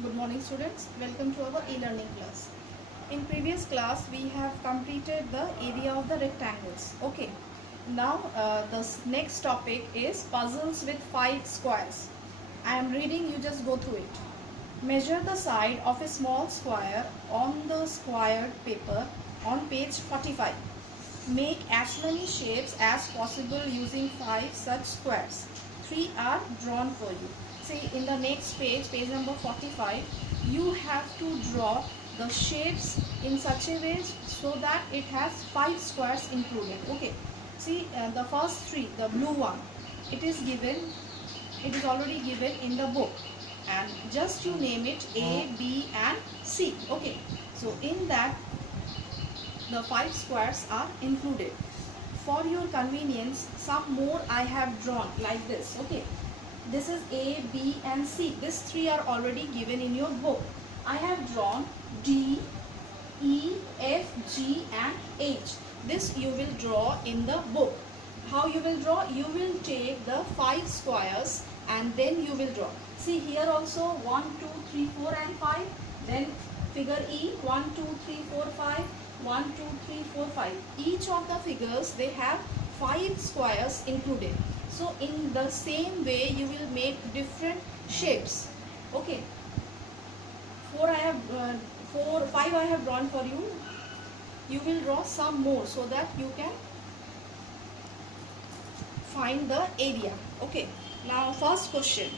Good morning students, welcome to our e-learning class. In previous class we have completed the area of the rectangles. Okay, now the next topic is puzzles with 5 squares. I am reading, you just go through it. Measure the side of a small square on the squared paper on page 45. Make as many shapes as possible using 5 such squares. 3 are drawn for you. See, in the next page, page number 45, you have to draw the shapes in such a way so that it has 5 squares included. Okay. See, the first 3, the blue one, it is already given in the book. And just you name it A, B and C. Okay. So, in that, the 5 squares are included. For your convenience, some more I have drawn like this. Okay, this is A, B and C. These 3 are already given in your book. I have drawn D, E, F, G and H. This you will draw in the book. How you will draw? You will take the 5 squares and then you will draw. See, here also 1, 2, 3, 4 and 5. Then figure E, 1, 2, 3, 4, 5. 1, 2, 3, 4, 5. Each of the figures, they have 5 squares included. So in the same way you will make different shapes. Okay, 5 I have drawn for you. You will draw some more so that you can find the area. Okay, now first question,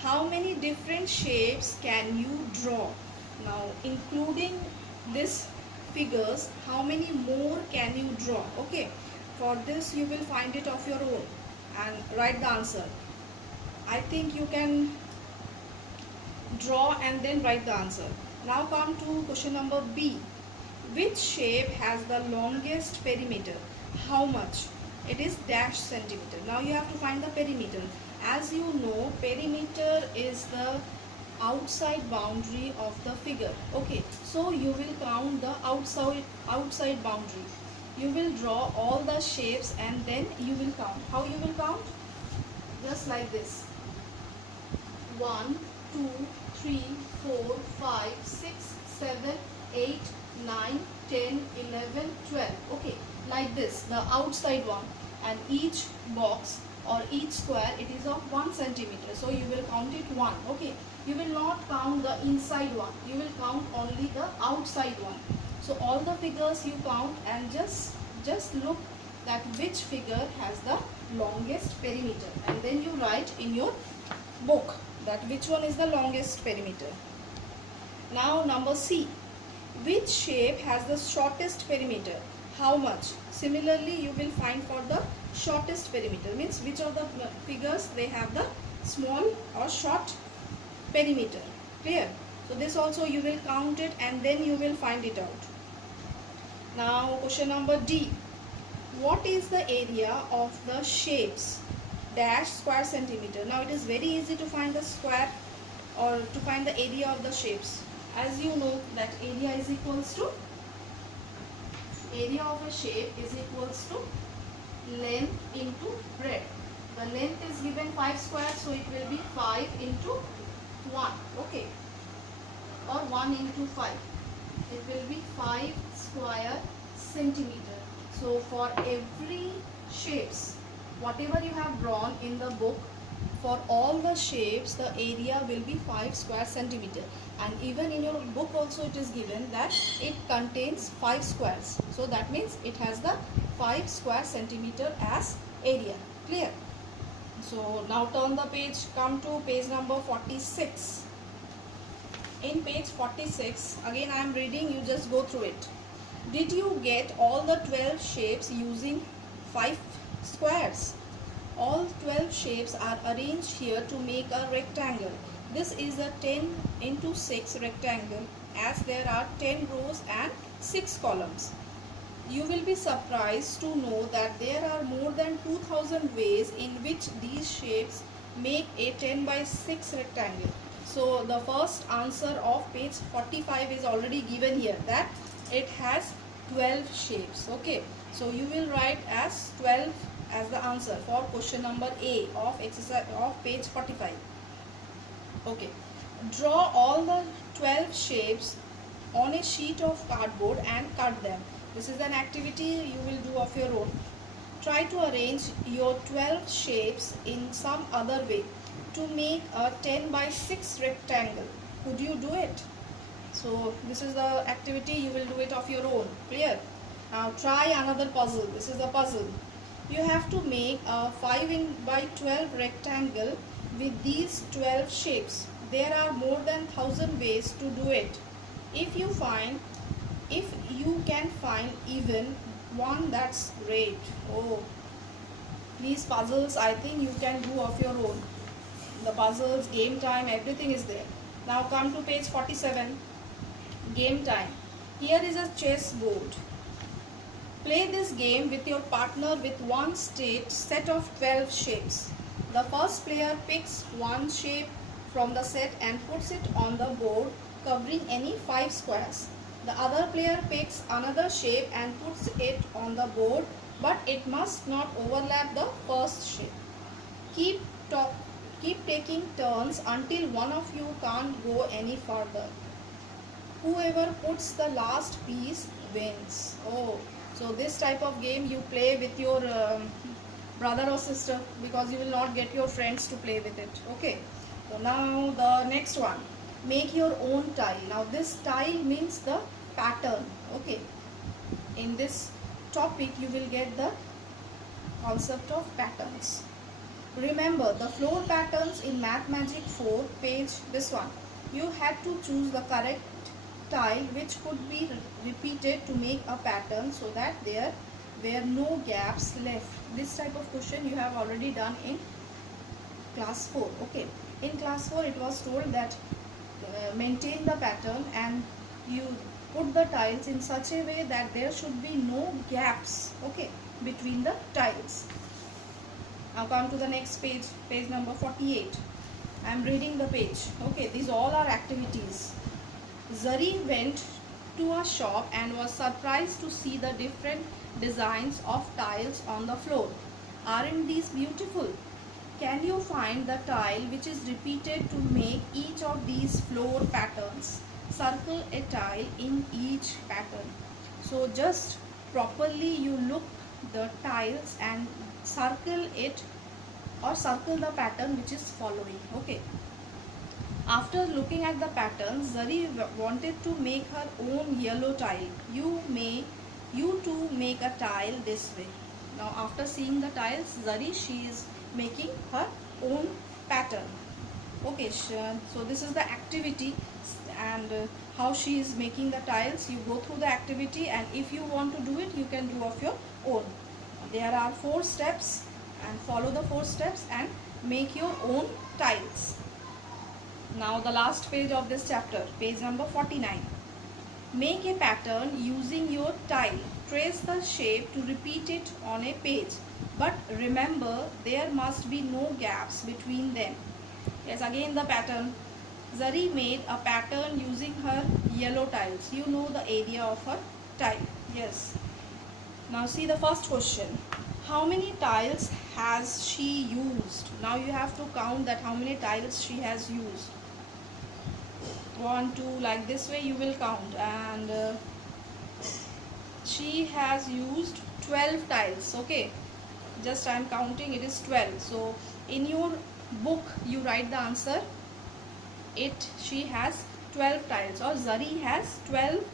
how many different shapes can you draw? Now including this figures, how many more can you draw? Okay, for this you will find it of your own and write the answer. I think you can draw and then write the answer. Now come to question number B. Which shape has the longest perimeter? How much? It is dash centimeter. Now you have to find the perimeter. As you know, perimeter is the outside boundary of the figure. Okay, so you will count the outside boundary. You will draw all the shapes and then you will count. How you will count? Just like this. 1, 2, 3, 4, 5, 6, 7, 8, 9, 10, 11, 12. Okay, like this, the outside one, and each box or each square, it is of 1 centimeter. So you will count it 1. Okay, you will not count the inside one. You will count only the outside one. So all the figures you count and just look that which figure has the longest perimeter. And then you write in your book that which one is the longest perimeter. Now number C. Which shape has the shortest perimeter? How much? Similarly, you will find for the shortest perimeter, means which of the figures they have the small or short perimeter. Clear? So this also you will count it and then you will find it out. Now question number D. What is the area of the shapes dash square centimeter? Now it is very easy to find the square or to find the area of the shapes. As you know that area is equals to, area of a shape is equals to length into breadth. The length is given 5 squares, so it will be 5 into 1. Okay, or 1 into 5. It will be 5 square centimeter. So for every shapes, whatever you have drawn in the book, for all the shapes the area will be 5 square centimeter. And even in your book also it is given that it contains 5 squares. So that means it has the 5 square centimeter as area. Clear? So now turn the page, come to page number 46. In page 46, again I am reading, you just go through it. Did you get all the 12 shapes using 5 squares? All 12 shapes are arranged here to make a rectangle. This is a 10 into 6 rectangle as there are 10 rows and 6 columns. You will be surprised to know that there are more than 2000 ways in which these shapes make a 10 by 6 rectangle. So the first answer of page 45 is already given here, that it has 12 shapes. Okay, so you will write as 12 as the answer for question number A of exercise of page 45. Okay, Draw all the 12 shapes on a sheet of cardboard and cut them. This is an activity you will do of your own. Try to arrange your 12 shapes in some other way to make a 10 by 6 rectangle. Could you do it? So this is the activity, you will do it of your own. Clear? Now try another puzzle. This is the puzzle. You have to make a 5 by 12 rectangle with these 12 shapes. There are more than 1000 ways to do it. If you can find even one, that's great. Oh, these puzzles I think you can do of your own. The puzzles, game time, everything is there. Now come to page 47. Game time. Here is a chess board. Play this game with your partner with one set of 12 shapes. The first player picks one shape from the set and puts it on the board, covering any 5 squares. The other player picks another shape and puts it on the board, but it must not overlap the first shape. Keep taking turns until one of you can't go any further. Whoever puts the last piece wins. Oh, so this type of game you play with your brother or sister, because you will not get your friends to play with it. Okay. So now the next one, make your own tile. Now this tile means the pattern. Okay. In this topic you will get the concept of patterns. Remember the floor patterns in Math Magic 4 page, this one. You had to choose the correct tile which could be repeated to make a pattern so that there were no gaps left. This type of question you have already done in class 4. Okay. In class 4 it was told that maintain the pattern and you put the tiles in such a way that there should be no gaps, okay, between the tiles. Now come to the next page, page number 48. I am reading the page. Okay, these all are activities. Zari went to a shop and was surprised to see the different designs of tiles on the floor. Aren't these beautiful? Can you find the tile which is repeated to make each of these floor patterns? Circle a tile in each pattern. So just properly you look the tiles and circle it or circle the pattern which is following. Okay. After looking at the pattern, Zari wanted to make her own yellow tile. You too make a tile this way. Now after seeing the tiles, she is making her own pattern. Okay, so this is the activity and how she is making the tiles. You go through the activity and if you want to do it, you can do of your own. There are 4 steps and follow the 4 steps and make your own tiles. Now the last page of this chapter, page number 49. Make a pattern using your tile. Trace the shape to repeat it on a page. But remember, there must be no gaps between them. Yes, again the pattern. Zari made a pattern using her yellow tiles. You know the area of her tile. Yes. Now see the first question. How many tiles has she used? Now you have to count that how many tiles she has used. 1, 2, like this way you will count, and she has used 12 tiles. Okay, just I am counting, it is 12. So in your book you write the answer. She has 12 tiles, or Zari has 12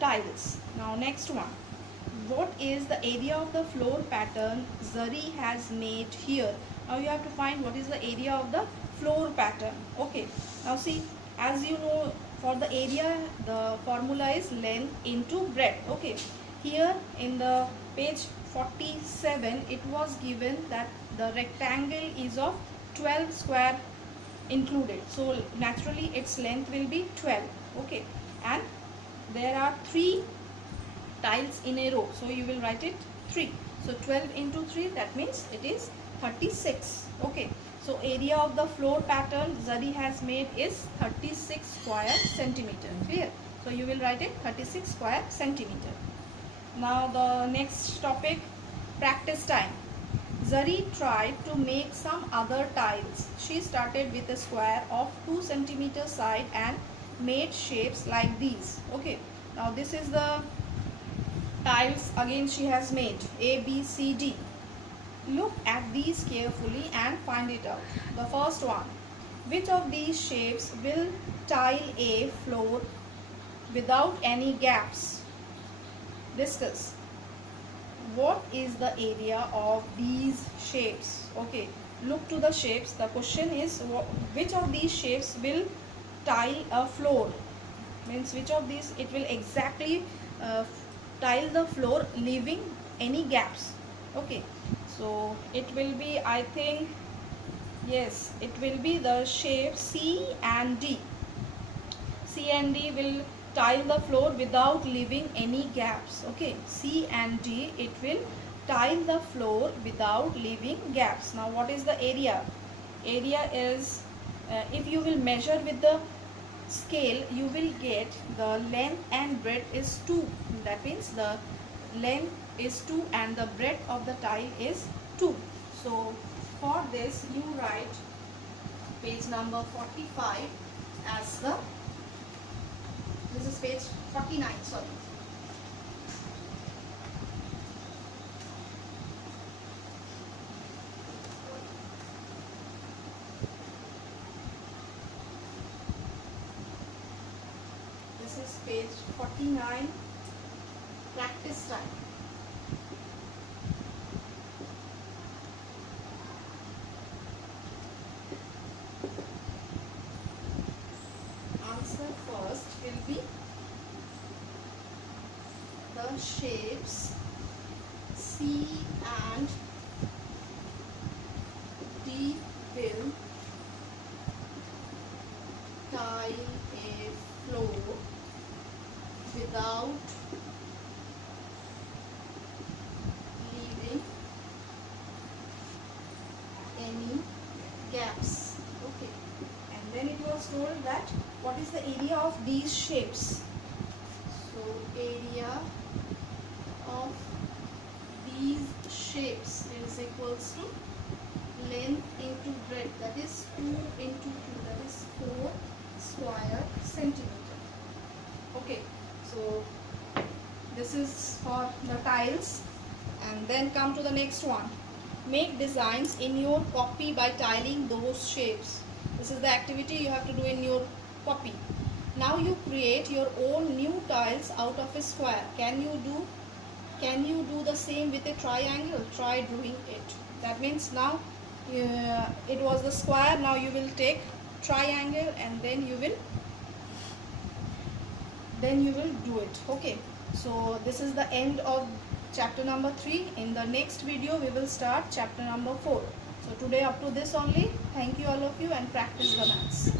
tiles. Now next one. What is the area of the floor pattern Zari has made here? Now you have to find what is the area of the floor pattern. Okay, now see, as you know, for the area the formula is length into breadth. Okay, here in the page 47 it was given that the rectangle is of 12 square included, so naturally its length will be 12. Okay, and there are 3 tiles in a row, so you will write it 3. So 12 into 3, that means it is 36. Okay, so area of the floor pattern Zari has made is 36 square centimeter. Clear? So you will write it 36 square centimeter. Now the next topic, practice time. Zari tried to make some other tiles. She started with a square of 2 centimeter side and made shapes like these. Okay, now this is the tiles again she has made, A, B, C, D. Look at these carefully and find it out. The first one, which of these shapes will tile a floor without any gaps? Discuss. What is the area of these shapes? Okay, look to the shapes. The question is which of these shapes will tile a floor, means which of these it will exactly tile the floor leaving any gaps. Okay, so it will be, I think, yes, it will be the shape C and D. C and D will tile the floor without leaving any gaps. Okay, C and D, it will tile the floor without leaving gaps. Now what is the area? Area is, if you will measure with the scale, you will get the length and breadth is 2. That means the length is 2 and the breadth of the tile is 2. So for this you write page number 45 as the, this is page 49, sorry. This is page 49, practice time. Answer first will be the shapes C and D will tile a floor without leaving any gaps. Okay, and then it was told that what is the area of these shapes? So area of these shapes is equals to length into breadth, that is 2 into 2, that is 4 square centimeter. Okay, so this is for the tiles. And then come to the next one. Make designs in your copy by tiling those shapes. This is the activity you have to do in your copy. Now you create your own new tiles out of a square. Can you do the same with a triangle? Try doing it. That means now it was the square, now you will take triangle and then you will do it. Okay, so this is the end of chapter number 3. In the next video we will start chapter number 4. So today up to this only. Thank you all of you and practice the maths.